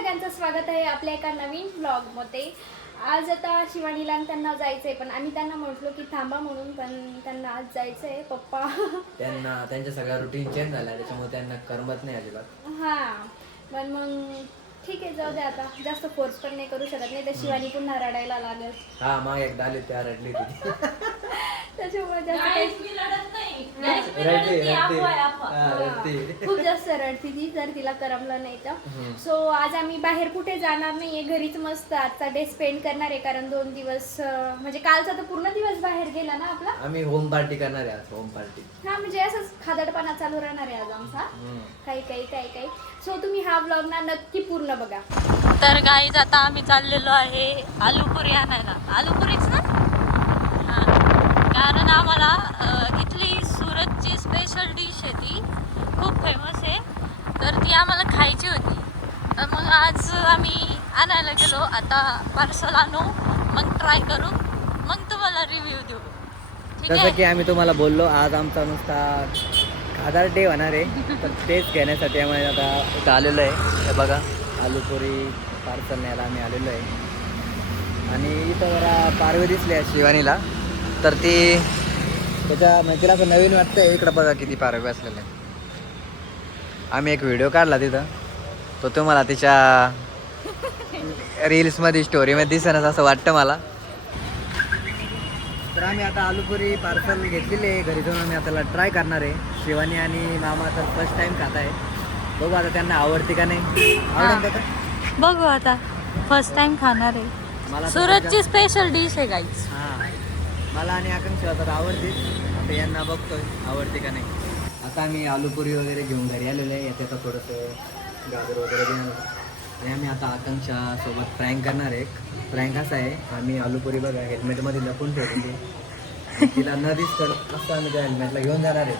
सगळ्यांचं स्वागत आहे आपल्या एका नवीन व्लॉगमध्ये। आज आता शिवानीला त्यांना जायचंय, पण आम्ही त्यांना म्हटलो की थांबा म्हणून, पण त्यांना आज जायचंय पप्पा त्यांच्या सगळ्या रुटीन चेंज झाला, त्याच्यामुळे त्यांना करमत नाही अजिबात। हां, पण मग ठीक आहे, जाऊ दे, आता जास्त फोर्स पण नाही करू शकत, नाही तर शिवानी पुन्हा रडायला लागेल। हा, मग एकदा आले त्या रडली होती त्याच्यामुळे जास्त काही खूप जास्त रडती ती, जर तिला करमलं नाही तर। सो आज आम्ही बाहेर कुठे जाणार नाहीये, घरीच मस्त आजचा डे स्पेंड करणार आहे, कारण 2 दिवस म्हणजे कालचा तर पूर्ण दिवस बाहेर गेला ना आपला। आम्ही होम पार्टी करणार आहे आज, होम पार्टी। हा, म्हणजे असंच खादडपणा चालू राहणार आहे आज आमचा, काही। सो तुम्ही हा व्लॉग ना नक्की पूर्ण बघा। तर गाईज आता आम्ही चाललेलो आहे आलूपुरी आणायला। आलूपुरीच ना, कारण आम्हाला इथली सुरतची स्पेशल डिश आहे, ती खूप फेमस आहे, तर ती आम्हाला खायची होती। तर मग आज आम्ही आणायला गेलो, आता पार्सल आणू, मग ट्राय करू, मग तुम्हाला रिव्ह्यू देऊ, ठीक आहे? जसं की आम्ही तुम्हाला बोललो, आज आमचा नुसता खादार डे होणार आहे, तर तेच घेण्यासाठी आम्ही आता इथं आलेलो आहे। हे बघा, आलूपुरी पार्सल न्यायला आम्ही आलेलो आहे। आणि इथं जरा पारवे दिसले आहे शिवानीला, तर ती त्याच्या म्हणजे तिला असं नवीन वाटतंय। इकडं बघा किती पारवे असलेले। आम्ही एक व्हिडिओ काढला तिथं, तो तुम्हाला तिच्या रील्समध्ये स्टोरीमध्ये दिसेनच असं वाटतं मला। तर आम्ही आता आलूपुरी पार्सल घेतलेली आहे, घरी जाऊन आम्ही आता ट्राय करणार आहे। शिवानी आणि मामा तर फर्स्ट टाइम खात आहे, बघू आता त्यांना आवडते का नाही। आवडेल का? बघू आता, फर्स्ट टाइम खाणार आहे, मला सुरतची स्पेशल डिश आहे गाईज। हां, मला आणि आकांक्षा तर आवडते, आता यांना बघतोय आवडते का नाही। आता आम्ही आलूपुरी वगैरे घेऊन घरी आलेलो आहे, यात आता थोडंसं गाजर वगैरे घेणार आणि आम्ही आता आकांक्षा सोबत प्रँक करणार आहे। प्रँक असा आहे, आम्ही आलूपुरी बघा हेल्मेटमध्ये लपून ठेवलेली, तिला न दिसतं असं आम्ही त्या हेल्मेटला घेऊन जाणार आहे।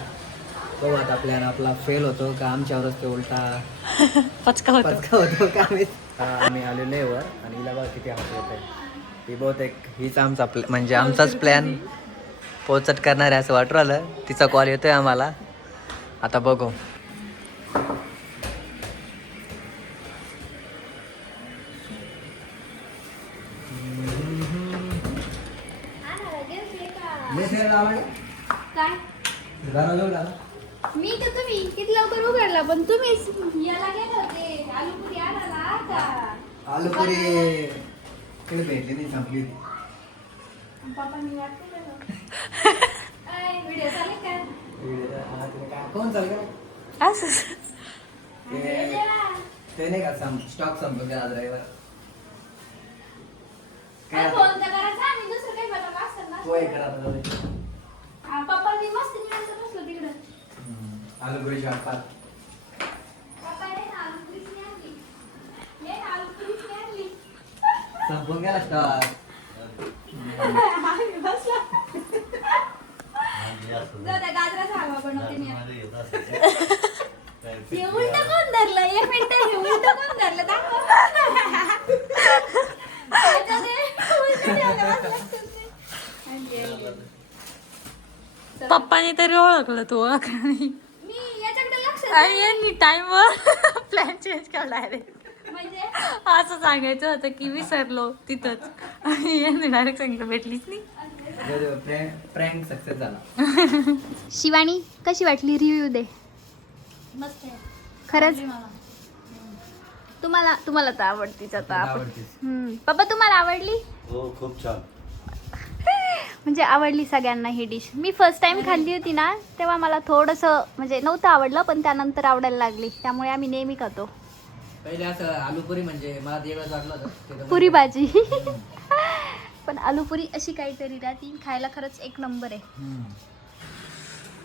बघू आता प्लॅन आपला फेल होतो का आमच्यावरच ते उलटा पचका होतो का आम्ही आलेलो आहे वर, आणि हिला बघा किती हसू येत आहे। ती बहुतेक हीच आमचा म्हणजे आमचाच प्लॅन पोचट करणार आहे असं वाटू राहिलं। तिचा कॉल येतोय आम्हाला, आता बघू। काय मी तर तुम्ही किती लवकर उघडला, पण तुम्हीच याला गेले होते आलूपुरी आणायला का? आलूपुरी कडे भेटली नाही, संपली होती। पप्पांनी वाटते व्हिडिओ चालेल का? कोण चालू असं ते नाही का स्टॉक संपतो गेला ड्रायव्हर काय फोन तर करायचा, आम्ही दुसरं काही बनवलं असतं ना। पोहे करा। पप्पांनी मस्त निवांत बसलो तिकडं। आलूपुरी शापात पप्पा ये ना, आलूपुरीच नाही आणली, ये ना, आलूपुरीच नाही आणली। संपून गेला स्टॉक। आम्ही बसलो. जाऊ द्या, गाजराचा हलवा बनवते मी आता. हे उलटं कोण धरलं? 1 मिनिट, हे उलटं कोण धरलं? दाखव. त्याच्यात उलटं ठेवलं, बसलं तुम्ही. पप्पानी तरी ओळखलं, तू ओळखलं नाही, मी याच्याकडे लक्ष आणि यांनी टाइमवर प्लॅन चेंज केला डायरेक्ट। म्हणजे असं सांगायचं होतं की विसरलो तिथंच, आणि यांनी डायरेक्ट सांगितलं भेटलीच नाही। प्रँक सक्सेस झाला। शिवानी कशी वाटली, रिव्ह्यू दे। मस्त आहे खरंच मला। तुम्हाला तर आवडतीच आता आपण। आवडतीच। पप्पा तुम्हाला आवडली? हो, खूप छान। म्हणजे आवडली सगळ्यांना ही डिश। मी फर्स्ट टाइम खाल्ली होती ना, तेव्हा मला थोडंसं म्हणजे नव्हतं आवडलं, पण त्यानंतर आवडायला लागली, त्यामुळे आम्ही नेहमी खातो। पहिले असं आलूपुरी म्हणजे मला वेगळंच वाटलं होतं, पुरी भाजी पण आलूपुरी अशी काहीतरी राहती, खायला खरंच एक नंबर आहे।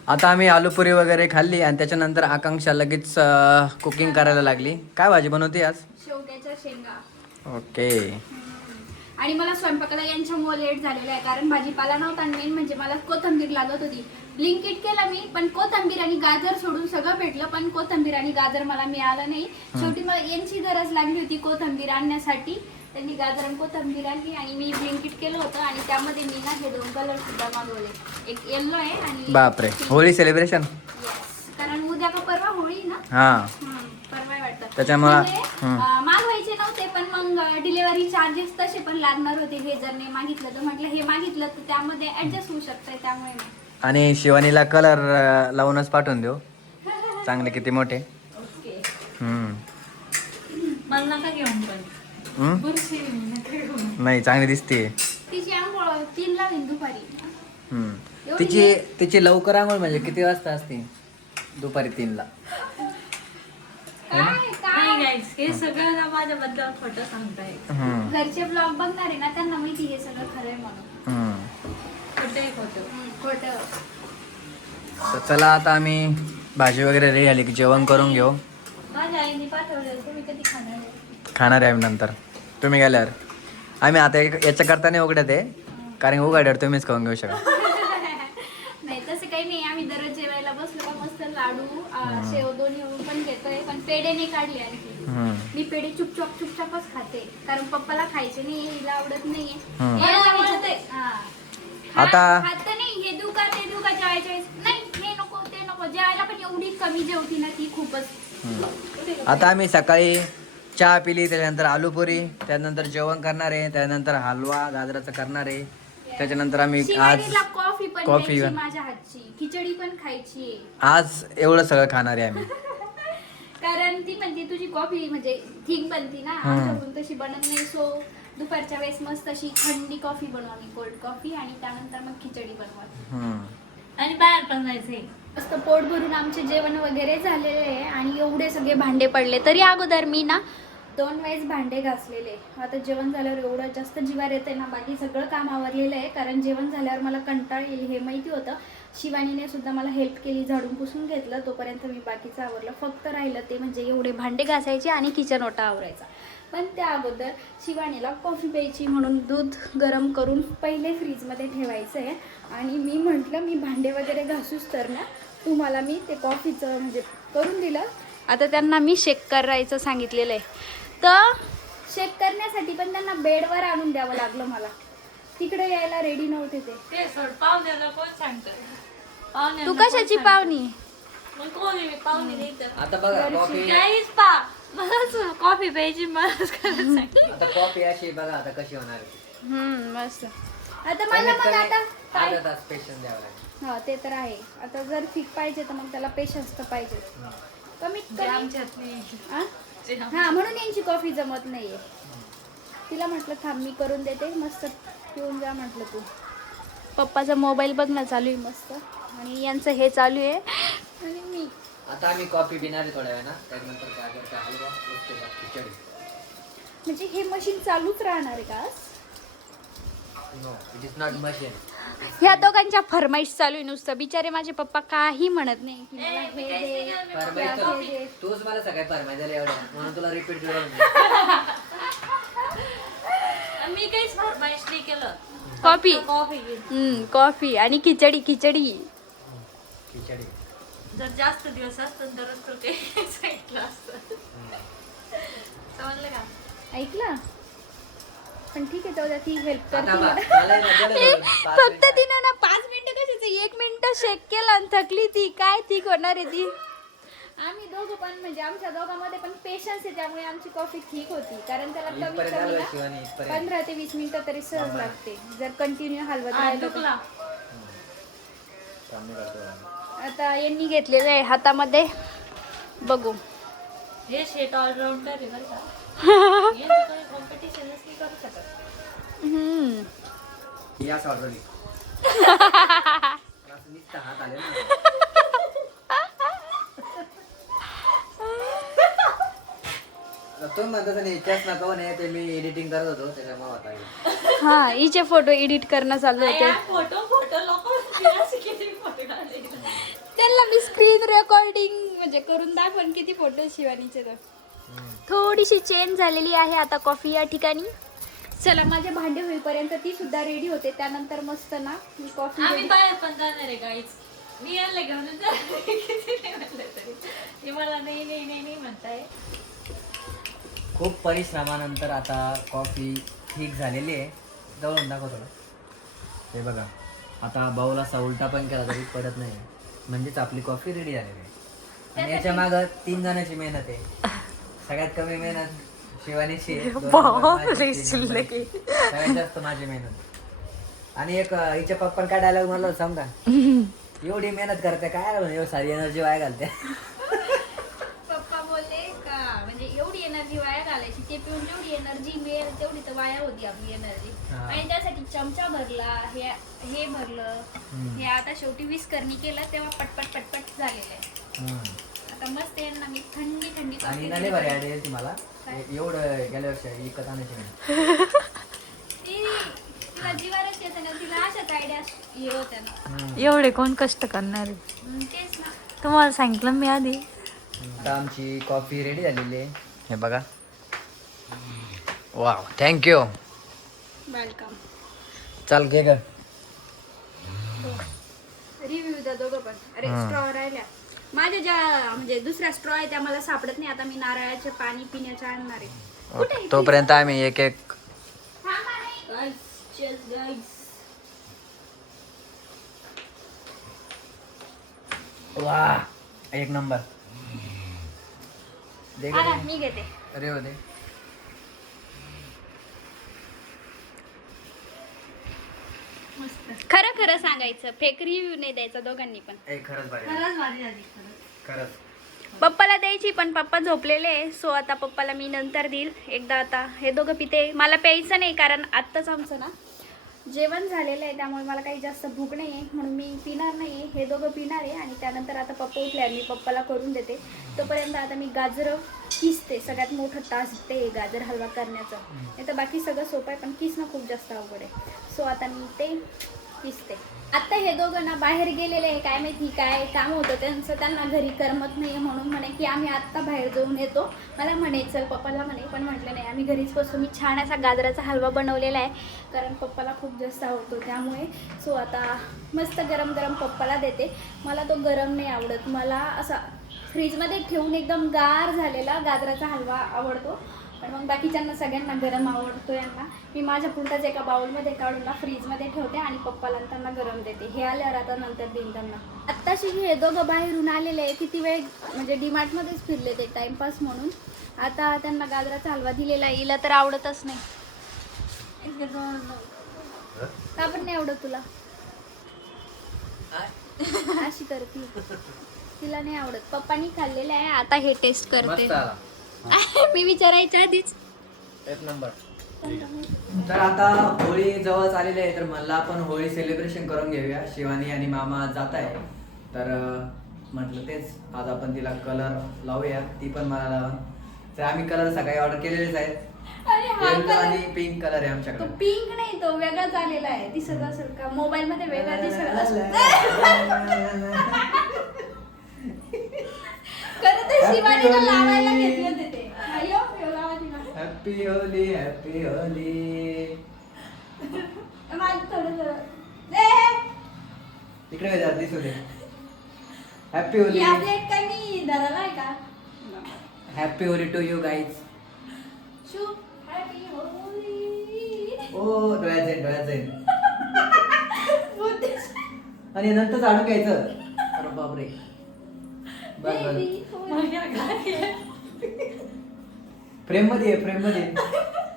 आता आम्ही आलूपुरी वगैरे खाल्ली आणि त्याच्यानंतर आकांक्षा लगेच कुकिंग करायला लागली। काय भाजी बनवते आज? शेवग्याच्या शेंगा। ओके। आणि मला स्वयंपाकाला यांच्यामुळे लेट झालेला आहे, कारण भाजीपाला नव्हता, मेन म्हणजे मला कोथिंबीर लागत होती। ब्लिंकिट केला मी, पण कोथिंबीर आणि गाजर सोडून सगळं भेटलं, पण कोथिंबीर आणि गाजर मला मिळालं नाही। शेवटी मला यांची गरज लागली होती कोथिंबीर आणण्यासाठी, त्यांनी गाजर आणि कोथिंबीर आणली, आणि मी ब्लिंकिट केलं होतं, आणि त्यामध्ये मी ना हे 2 कलर सुद्धा मागवले, एक येल्लो आहे आणि बापरे, होळी सेलिब्रेशन। कारण उद्या का परवा होळी ना। हा, परवा वाटतं त्याच्यामुळे मागवायचे मग डिलेवरी चार्जेस तसे पण लागणार होते. हे जर नाही मागितलं तर म्हटलं हे मागितलं तर त्यामध्ये ऍडजस्ट होऊ शकतंय, त्यामुळे मग आणि शिवानीला कलर लावूनच पाठवून देऊ, चांगले किती मोठे. ओके. हम्म. मला नका घेऊन पण हम्म? बुरशी नका घेऊन. नाही चांगली दिसते. तिची आंघोळ 3ला होईल दुपारी. एवढी तिची लवकर आंघोळ म्हणजे किती वाजता असते? दुपारी 3ला. काय नाही काय गाईज, हे सगळं ना माझ्याबद्दल खोटं सांगताय. हम्म. घरचे ब्लॉग बघणार आहे ना, त्यांना माहिती हे सगळं खरंय म्हणून. हम्म. खोटं. तर चला आता आम्ही भाजी वगैरे रेडी आली की जेवण करून घेऊ. माझ्या आईने पाठवलं, तुम्ही कधी खाणार आहे? खाणार आहे आम्ही नंतर, तुम्ही गेल्यावर. आम्ही आता याच्या करता नाही उघडत आहे, कारण उघड्यावर तुम्हीच खाऊन घेऊ शकता. नाही तसं काही नाही, आम्ही दररोज जेवायला बसलो का मस्त लाडू शेव दोन्ही पण घेतोय, पण पेढे नाही काढले आणखी. हम्म. मी पेढे चुपचापच खाते, कारण पप्पाला खायचे नाही, हिला आवडत नाहीये. हम्म. याला आवडते. हा. आता- खात नाही, हे देऊ का ते देऊ का जेवायच्या वेळेस नाही, हे नको ते नको. जेवायला पण एवढी कमी जेवती ना ती, खूपच. आता आम्ही सकाळी चहा पिली, त्याच्यानंतर आलू पुरी, त्यानंतर जेवण करणार आहे, त्यानंतर हलवा गाजराचा करणार आहे, त्याच्यानंतर आम्ही आज शिवानीला कॉफी पण कॉफी- घ्यायची माझ्या हातची, खिचडी पण खायची. आज एवढं सगळं खाणार आहे आम्ही. कारण ती म्हणते तुझी कॉफी म्हणजे ठीक बनती ना, आमच्याकडून तशी बनत नाही. सो दुपारच्या वेळेस मस्त अशी थंडी कॉफी बनवा, मी कोल्ड कॉफी, आणि त्यानंतर मग खिचडी बनवा. हम्म. आणि बाहेर पण जायचंय. मस्त पोट भरून आमचे जेवण वगैरे झालेले आहे, आणि एवढे सगळे भांडे पडले. तरी अगोदर मी ना 2 वेळेस भांडे घासलेले. आता जेवण झाल्यावर एवढं जास्त जिवार येते ना, बाकी सगळं काम आवरलेलं आहे, कारण जेवण झाल्यावर मला कंटाळ येईल हे माहिती होतं. शिवानीने सुद्धा मला हेल्प केली, झाडून पुसून घेतलं, तोपर्यंत मी बाकीचं आवरलं. फक्त राहिलं ते म्हणजे एवढे भांडे घासायचे आणि किचन ओटा आवरायचा. पण त्या अगोदर शिवानीला कॉफी प्यायची, म्हणून दूध गरम करून पहिले फ्रीजमध्ये ठेवायचं आहे. आणि मी म्हटलं मी भांडे वगैरे घासूच तर ना तुम्हाला मी ते कॉफीचं म्हणजे करून दिलं. आता त्यांना मी शेक करायचं सांगितलेलं आहे, तर शेक करण्यासाठी पण त्यांना बेडवर आणून द्यावं लागलं मला. तिकडे यायला रेडी नव्हते ते. सोड, पाहुण्याला कोण सांगतं? तू कशाची पाहुणी? मग कोण आहे? पाहुणे नाही तर. आता बघा कॉफी, काहीच पा, मलाच कॉफी प्यायची, मलाच करायला सांगितलं. आता कॉफी अशी बघा आता कशी होणार आहे. मस्त. आता मला मग आता काय, अर्धा तास पेशन्स द्यावा लागेल. हा ते तर आहे. आता जर ठीक पाहिजे तर मग त्याला पेशन्स तर पाहिजे. कमीत कमी आमच्यात नाही. हा? हा, म्हणून यांची कॉफी जमत नाहीये. तिला म्हटलं थांब मी करून देते, मस्त पिऊन जा म्हटलं तू. पप्पाचा मोबाईल बघणं चालू आहे मस्त, आणि यांचं हे चालू आहे, आणि मी आता आम्ही कॉफी पिणार आहे थोड्या वेळा, त्यानंतर गाजरचा हलवा, खिचडी. म्हणजे हे मशीन चालूच राहणार आहे का? No, it is not machine. ह्या दोघांच्या फरमाईश चालू आहे नुसतं. बिचारे माझे पप्पा काही म्हणत नाही की मला हे दे, फरमाईश मला हे दे. तूच मला सगळ्या फरमाईश झाल्या एवढ्या, म्हणून तुला रिपीट जोडून मी काहीच फरमाईश नाही केलं. कॉफी कॉफी कॉफी आणि खिचडी. खिचडी. जर जास्त दिवस असतं तरच तो ते सांगितलं असतं. समजलं का? ऐकलं? पण ठीक आहे, जाऊ द्या, ती हेल्प आता करते बा, मला. मला ना जरा ए, पाच फक्त मिनिटं. तिनं ना 5 मिनिटं कशाचं 1 मिनिट शेक केला आणि थकली ती. काय ठीक होणार आहे ती? आम्ही दोघं पण म्हणजे आमच्या दोघांमध्ये पण पेशन्स आहे, त्यामुळे आमची कॉफी ठीक होती. कारण त्याला कमीत इथपर्यंत कमी आलोय ना शिवानी, इथपर्यंत. 15 ते 20 मिनिटं तरी सहज लागते, जर कंटिन्यू हलवत हा, राहिलं तर. दुखला. सामने करतो आम्ही. आता यांनी घेतलेलं आहे हातामध्ये, बघू. हे शेट ऑलराऊंडर आहे बरं का. कॉम्पिटिशनच नाही करू शकत. या सॉरी. असं नुसतं हात आले ना. तुम्ही म्हणता नाही त्याच नका म्हणे, ते मी एडिटिंग करत होतो त्याच्यामुळे होता हे. हा, हिचे फोटो एडिट करणं चालू होते. फोटो लोक किती फोटो काढले. त्यांना मी स्क्रीन रेकॉर्डिंग म्हणजे करून दाखवून किती फोटो शिवानीचे. तर थोडीशी चेंज झालेली आहे आता कॉफी या ठिकाणी. चला, माझे भांडे होईपर्यंत ती सुद्धा रेडी होते, त्यानंतर मस्त ना मी कॉफी आम्ही बाहेर पण जाणार आहे गाईच. मी यायला घेऊन किती नाही म्हणलं तरी ते मला नाही नाही नाही नाही म्हणताय. खूप परिश्रमानंतर आता कॉफी ठीक झालेली आहे. जवळून दाखव थोडं. हे बघा, आता बाऊल असा उलटा पण केला तरी पडत नाही, म्हणजेच आपली कॉफी रेडी झालेली आहे. आणि याच्या मागं 3 जणांची मेहनत आहे. सगळ्यात कमी मेहनत शिवानीची आहे. दोन बाप नंबर माझी, रे, 3 शिल्लक नंबर. सगळ्यात जास्त माझी मेहनत. आणि एक हिच्या पप्पान काय डायलॉग म्हणलं सांगा, एवढी मेहनत करते काय एवढी सारी एनर्जी वाया घालते. पप्पा बोलले का म्हणजे एवढी एनर्जी वाया घालायची, ते पिऊन जेवढी एनर्जी मिळेल तेवढी तर वाया होती आपली एनर्जी. हा. आणि त्यासाठी चमचा भरला, हे भरलं, हे आता शेवटी विस्करणी केलं तेव्हा पटपट पटपट झालेलं आहे. आता मस्त यांना मी थंडी थंडी आणि coffee नाही बरं दिली. आयडिया ती मला काय? एवढं गेल्या वर्षी विकत आणायची नाही. तिला जिवारच येते ना, तिला अशाच आयडिया हे होत्या ना. एवढे कोण कष्ट करणार आहे? तेच ना. तुम्हाला सांगितलं मी आधी. आता आमची कॉफी रेडी झालेली आहे. हे बघा. Wow, thank you. वेलकम. चल घे ग. रिव्ह्यू द्या दोघं पण. अरे स्ट्रॉ राहिल्या माझ्या, ज्या म्हणजे दुसऱ्या स्ट्रॉ आहे त्या मला सापडत नाही. आता मी नारळाचे पाणी पिण्याचे आणणार आहे. कुठे आहे? तोपर्यंत आम्ही एक एक थांबा नाही. Guys, cheers, guys. वा एक नंबर. दे आला, ग. मी घेते. अरे हो दे. खरं खरं सांगायचं, फेक रिव्ह्यू नाही द्यायचा दोघांनी पण. खरंच भारी. खरंच भारी झाली. खरंच. पप्पाला द्यायची पण पप्पा झोपलेले आहे. सो आता पप्पाला मी नंतर देईल. एकदा आता हे दोघं पिते. मला प्यायचं नाही कारण आत्ताच आमचं ना जेवण झालेलं आहे, त्यामुळे मला काही जास्त भूक नाही आहे म्हणून मी पिणार नाही आहे. हे दोघं पिणार आहे आणि त्यानंतर आता पप्पा उठल्यावर मी पप्पाला करून देते. तोपर्यंत आता मी गाजरं किसते. सगळ्यात मोठं टास्क ते गाजर हलवा करण्याचं. नाही तर बाकी सगळं सोपं आहे पण किसणं खूप जास्त अवघड आहे. सो आता मी ते किसते. आत्ता हे दोघं ना बाहेर गेलेले आहे, काय माहिती काय काम होतं त्यांचं, त्यांना घरी करमत नाही म्हणून म्हणे की आम्ही आत्ता बाहेर जाऊन येतो. मला म्हणे चल पप्पाला म्हणे, पण म्हटलं नाही आम्ही घरीच बसतो. मी छान असा गाजराचा हलवा बनवलेला आहे कारण पप्पाला खूप जास्त आवडतो त्यामुळे. सो आता मस्त गरम गरम पप्पाला देते. मला तो गरम नाही आवडत, मला असा फ्रीजमध्ये ठेवून एकदम गार झालेला गाजराचा हलवा आवडतो. पण मग बाकीच्यांना सगळ्यांना गरम आवडतो. यांना मी माझ्या पुरताच एका बाउलमध्ये काढून ना फ्रीजमध्ये ठेवते आणि पप्पाला त्यांना गरम देते. हे आल्यावर आता नंतर देईन त्यांना. आत्ताशी हे दोघं बाहेरून आलेले आहे. किती वेळ म्हणजे डीमार्टमध्येच फिरले ते टाइमपास म्हणून. आता त्यांना गाजराचा हलवा दिलेला आहे. हिला तर आवडतच नाही. का पण नाही आवडत तुला? अशी करते, तिला नाही आवडत. पप्पानी खाल्लेलं आहे. आता हे टेस्ट करते. मस्त आला. मी विचारायच्या आधीच. एक नंबर. तर आता होळी जवळ आलेली आहे तर म्हणलं आपण होळी सेलिब्रेशन करून घेऊया. शिवानी आणि मामा जात आहे तर म्हटलं तेच आज आपण तिला कलर लावूया. ती पण मला लावा. तर आम्ही कलर सकाळी ऑर्डर केलेलेच आहेत. अरे हा येलो कलर आणि पिंक कलर आहे तो आमच्याकडे. पिंक नाही, तो वेगळाच आलेला आहे. दिसत असेल का मोबाईल मध्ये वेगळा दिसत असेल. खरं तर शिवानीला लावायला घेतले होते ते. अय्यो, हे लावा तिला. Happy Holi happy Holi. माझं थोडं तिकडे वेळा दिसू दे. हॅपी होली. या प्लेट काय मी धरायला आहे का? Happy Holi to you guys. शू हॅपी होली. ओ डोळ्यात जाईल. आणि नंतर झाडू घ्यायचं. अरे बापरे. बस फ्रेम मध्ये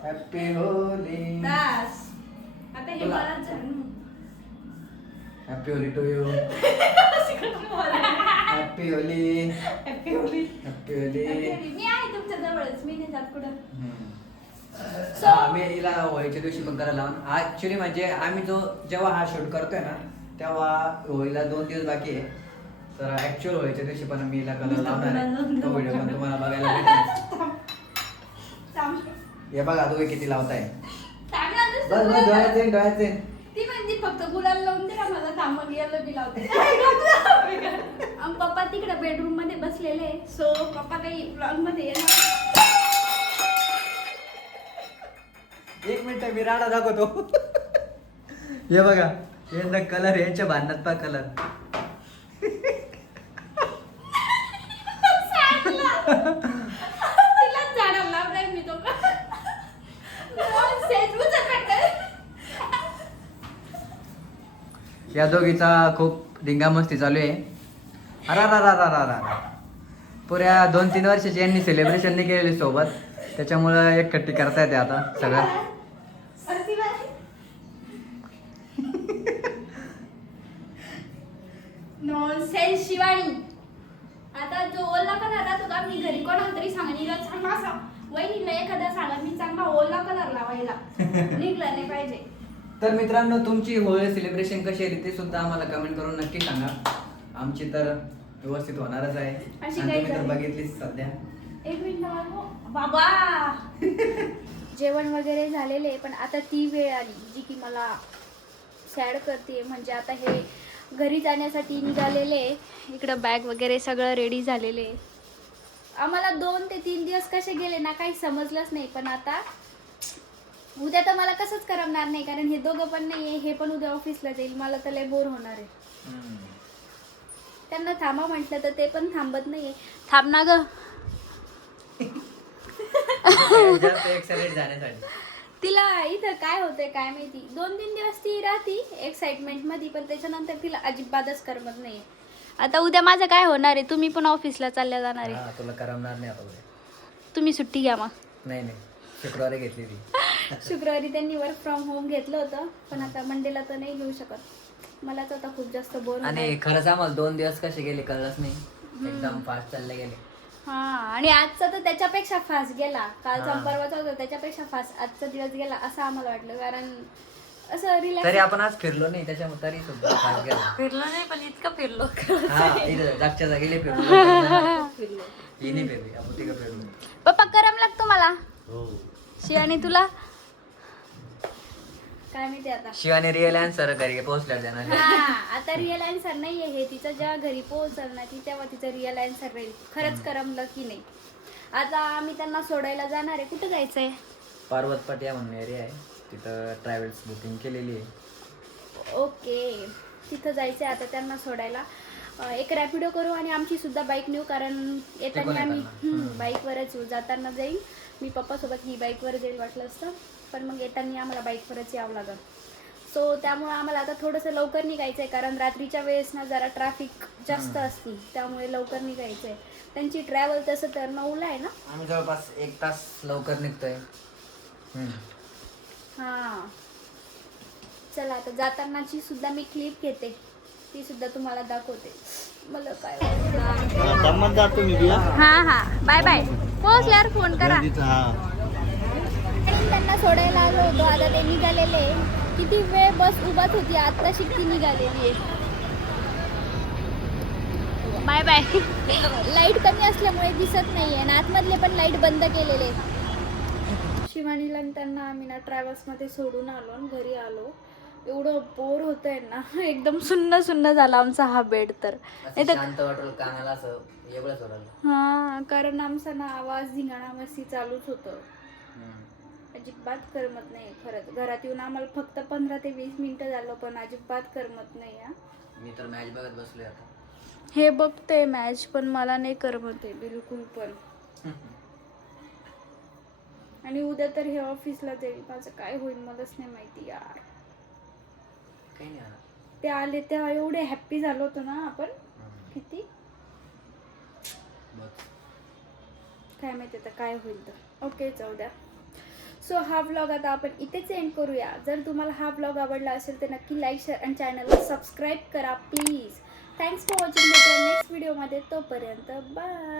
हॅपी होली. आता हे मला झाडू. Happy Holi to you. Happy Holi. Happy Holi. Happy Holi. मी आहे तुमच्या जवळच, मी नाही जात कुठं. आम्ही हिला होळीच्या दिवशी पण करायला लावून. ऍक्च्युली म्हणजे आम्ही जेव्हा हा शूट करतोय ना तेव्हा होळीला 2 दिवस बाकी आहे. तर ऍक्च्युअल होळीच्या दिवशी पण मी हिला कलर लावणार आहे. तो व्हिडिओ पण तुम्हाला बघायला भेटेल. हे बघा दोघे किती लावताय. बस डोळ्यात जाईन. ती म्हणते फक्त गुलाल लावून दे मला, थांबून येलो बी लावते. पप्पा तिकडे बेडरूम मध्ये बसलेले. सो पप्पा काही ब्लॉग मध्ये येणार. 1 मिनिट मी राडा दाखवतो. हे बघा यांना कलर यांच्या भांडणात पा कलर. तिलाच झाडाला लावलाय मी तो का. या दोघीचा खूप धिंगामस्ती चालू आहे. अरा पुऱ्या 2-3 वर्षाची यांनी सेलिब्रेशन नाही केलेली सोबत. त्याच्यामुळं एकखट्टी करता येते आता सगळं. नॉनसेन्स शिवानी. आता जो ओला कलर राहतो का, मी घरी कोणाला तरी सांगा चांगला असा वहिनीला एखादा सांगा मी चांगला ओला कलर लावायला निघला नाही पाहिजे. तर मित्रांनो, तुमची होळी सेलिब्रेशन कशी आहे ते सुद्धा आम्हाला कमेंट करून नक्की सांगा. आमची तर व्यवस्थित होणारच आहे आणि काही तुम्ही तर झाली? बघितलीच सध्या. एक मिनिट बाबा. जेवण वगैरे झालेले, पण आता ती वेळ आली जी की मला सॅड करते. म्हणजे आता हे घरी जाण्यासाठी निघालेले. इकडं बॅग वगैरे सगळं रेडी झालेले. आम्हाला 2 ते 3 दिवस कसे गेले ना काही समजलंच नाही. पण आता उद्या तर मला कसंच करमणार नाही, कारण हे दोघं पण नाही, हे पण उद्या ऑफिसला जाईल. मला तर लय बोर होणार आहे. त्यांना थांबा म्हटलं तर ते पण थांबत नाहीये. थांब ना ग. जास्त एक्साइटेड जाण्यासाठी. तिला इथं काय होतंय काय माहिती. 2-3 दिवस ती राहती एक्साइटमेंट मध्ये, पण त्याच्यानंतर तिला अजिबातच करमत नाहीये. आता उद्या माझं काय होणार आहे, तुम्ही पण ऑफिसला चालल्या जाणार आहे. हा, तुला करमणार नाही आता उद्या. तुम्ही सुट्टी घ्या मग. नाही शुक्रवारी घेतली ती. शुक्रवारी त्यांनी वर्क फ्रॉम होम घेतलं होतं, पण आता मंडेला तर नाही घेऊ शकत. मलाच आता खूप जास्त बोर आणि खरंच आम्हाला 2 दिवस कसे गेले कळलंच नाही. एकदम फास्ट चालले गेले. हा. आणि आजचा तर त्याच्यापेक्षा फास्ट गेला. कालचा परवाचा होता त्याच्यापेक्षा फास्ट आजचा दिवस गेला असं आम्हाला वाटलं. कारण असं रिलॅक्स. तरी आपण आज फिरलो नाही, त्याच्यामुळे तरी सुद्धा फास्ट गेला. फिरलो नाही पण इतकं फिरलो. हा, इथं जागच्या जागेले फिरलो. फिरलो. ही नाही फिरली, आपण तिकडे फिरलो. पप्पा करम लागतो मला. शिवानी तुला काय माहिती आता. शिवानी रिअल आन्सर घरी पोहोचल्या जाणार. हा, आता रिअल आन्सर नाहीये हे. तिचं जेव्हा घरी पोहोचल ना ती, तेव्हा तिचं रिअल आन्सर राहील खरंच करमलं की नाही. आता आम्ही त्यांना सोडायला जाणार आहे. कुठं जायचंय? पर्वत पट्या म्हणून एरिया आहे, तिथं ट्रॅव्हल्स बुकिंग केलेली आहे. ओके, तिथं जायचंय आता त्यांना सोडायला. एक रॅपिडो करू आणि आमची सुद्धा बाईक नेऊ, कारण येताना आम्ही बाईकवरच येऊ. जाताना जाईल मी पप्पासोबत, ही बाईकवर जाईल वाटलं असतं, पण मग येताना आम्हाला बाईकवरच यावं लागेल. सो त्यामुळे आम्हाला आता थोडंसं लवकर निघायचं आहे, कारण रात्रीच्या वेळेस ना जरा ट्रॅफिक जास्त असती, त्यामुळे लवकर निघायचं आहे. त्यांची ट्रॅव्हल तसं तर 9ला आहे ना. आम्ही जवळपास 1 तास लवकर निघतोय. हां, चला आता जातानाची सुद्धा मी क्लिप घेते, ती सुद्धा तुम्हाला दाखवते. मला काय हां हां, बाय बाय. पोहोचल्यावर फोन करा. आणि त्यांना सोडायला आलो होतो, आता ते निघालेले. किती वेळ बस उभाच होती, आता शिट्टी निघालेली आहे. Bye bye. लाईट कमी असल्यामुळे दिसत नाहीये आणि आतमधले पण लाईट बंद केलेले. शिवानीला आणि त्यांना आम्ही ना ट्रॅव्हल्समध्ये सोडून आलो आणि घरी आलो. एवढं बोर होतंय ना, एकदम सुन्न सुन्न झाला आमचा हा बेड. तर शांत वाटलं कानाला, असं एवढंच वाटलं. हा, कारण आमचा ना आवाज धिंगाणा मस्ती चालूच होतं. अजिबात करमत नाही खरंच. घरात येऊन आम्हाला फक्त 15 ते 20 मिनिटं झालं, पण अजिबात करमत नाही. मी तर मॅच बघत बसलोय आता. हे बघते मॅच, पण मला नाही करमत आहे बिलकुल पण. आणि उद्या तर हे ऑफिसला जाईल, माझं काय होईल मलाच नाही माहिती यार. काही नाही. ते आले तेव्हा एवढे हॅप्पी झालो होतो ना आपण, किती काय माहिती आता काय होईल तर. ओके, जाऊ द्या. सो हा व्लॉग आता आपण इथेच एंड करूया. जर तुम्हाला हा व्लॉग आवडला असेल तर नक्की लाईक, शेअर आणि चॅनलला सबस्क्राईब करा please. Thanks for watching. Next व्हिडिओमध्ये, तोपर्यंत बाय.